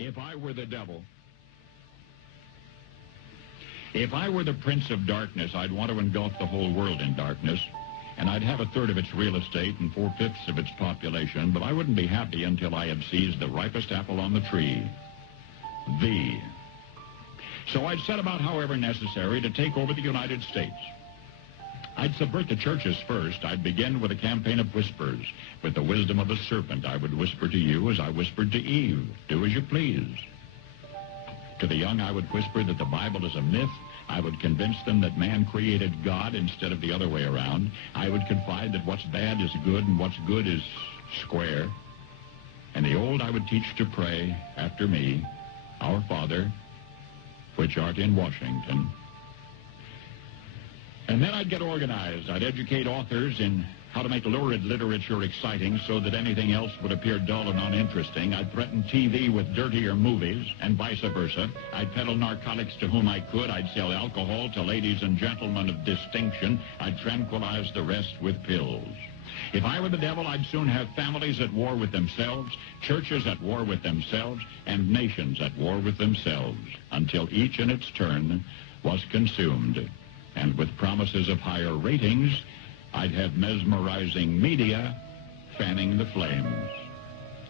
If I were the devil, if I were the prince of darkness, I'd want to engulf the whole world in darkness, and I'd have a third of its real estate and 4/5 of its population, but I wouldn't be happy until I had seized the ripest apple on the tree, thee. So I'd set about, however necessary, to take over the United States. I'd subvert the churches first. I'd begin with a campaign of whispers. With the wisdom of the serpent, I would whisper to you as I whispered to Eve, do as you please. To the young, I would whisper that the Bible is a myth. I would convince them that man created God instead of the other way around. I would confide that what's bad is good and what's good is square. And the old I would teach to pray after me, Our Father, which art in Washington. And then I'd get organized. I'd educate authors in how to make lurid literature exciting so that anything else would appear dull and uninteresting. I'd threaten TV with dirtier movies and vice versa. I'd peddle narcotics to whom I could. I'd sell alcohol to ladies and gentlemen of distinction. I'd tranquilize the rest with pills. If I were the devil, I'd soon have families at war with themselves, churches at war with themselves, and nations at war with themselves, until each in its turn was consumed. And with promises of higher ratings, I'd have mesmerizing media fanning the flames.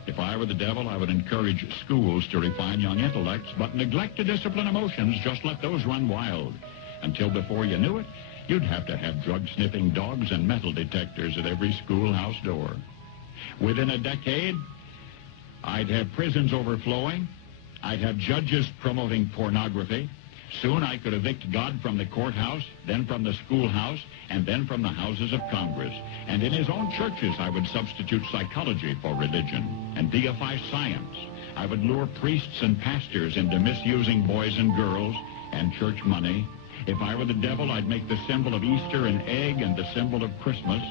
If I were the devil, I would encourage schools to refine young intellects, but neglect to discipline emotions. Just let those run wild. Until before you knew it, you'd have to have drug-sniffing dogs and metal detectors at every schoolhouse door. Within a decade, I'd have prisons overflowing. I'd have judges promoting pornography. Soon I could evict God from the courthouse, then from the schoolhouse, and then from the houses of Congress. And in his own churches, I would substitute psychology for religion and deify science. I would lure priests and pastors into misusing boys and girls and church money. If I were the devil, I'd make the symbol of Easter an egg and the symbol of Christmas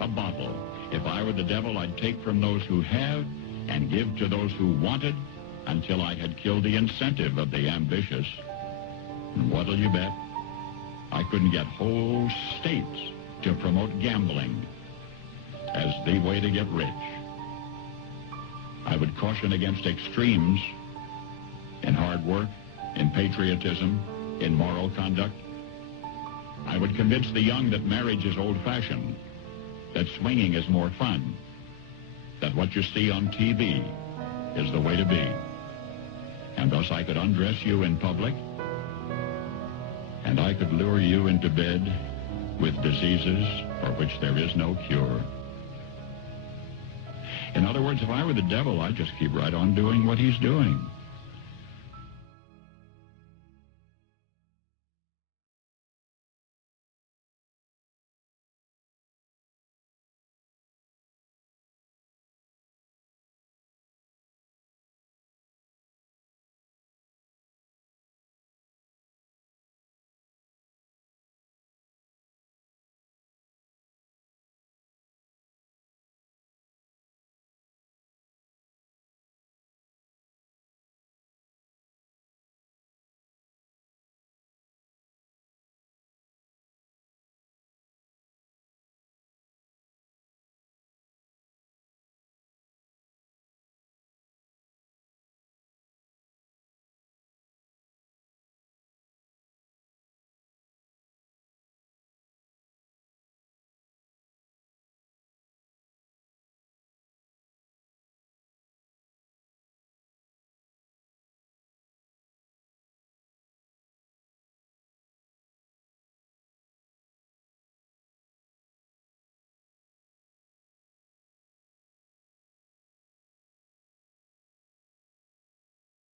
a bottle. If I were the devil, I'd take from those who have and give to those who wanted until I had killed the incentive of the ambitious. And what'll you bet? I couldn't get whole states to promote gambling as the way to get rich. I would caution against extremes in hard work, in patriotism, in moral conduct. I would convince the young that marriage is old-fashioned, that swinging is more fun, that what you see on TV is the way to be. And thus I could undress you in public, and I could lure you into bed with diseases for which there is no cure. In other words, if I were the devil, I'd just keep right on doing what he's doing.